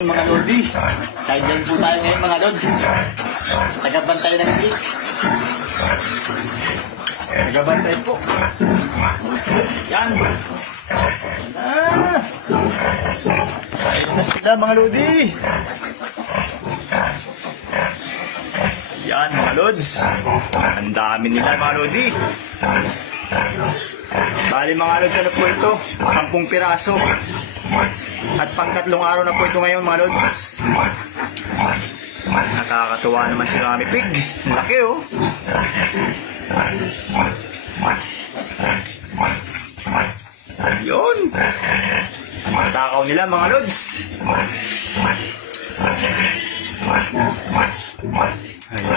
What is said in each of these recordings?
Mga Lodi, sideline po tayo ngayon mga Lods. Tagabantay ng click. Tagabantay po. Yan. Ayun na sila mga Lodi. Yan mga Lods. Ang dami nila mga Lodi. Bali mga Lods, ano po ito? 10 piraso. At pang-3 araw na po ito ngayon mga Lods. Nakakatuwa naman si Mami Pig. Ang laki oh. Yun. Takaw nila mga Lods.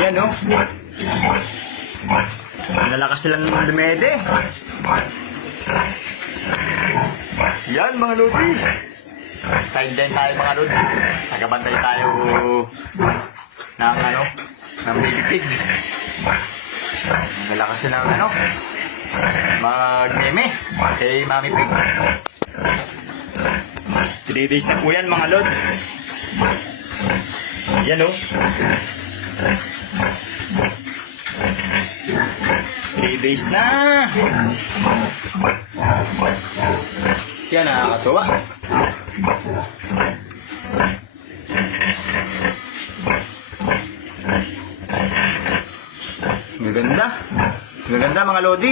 Ayan oh. Nalakas silang dumede. Yan mga Lodi. Sideline tayo mga Lods. Nagabantay tayo ng ng baby pig. Nalakas sila ng mag-meme kay Mami Pig. 3 days na po yan mga Lods. Yan o. 3 days na. Yan, nakakatuwa. Maganda. Maganda mga Lodi.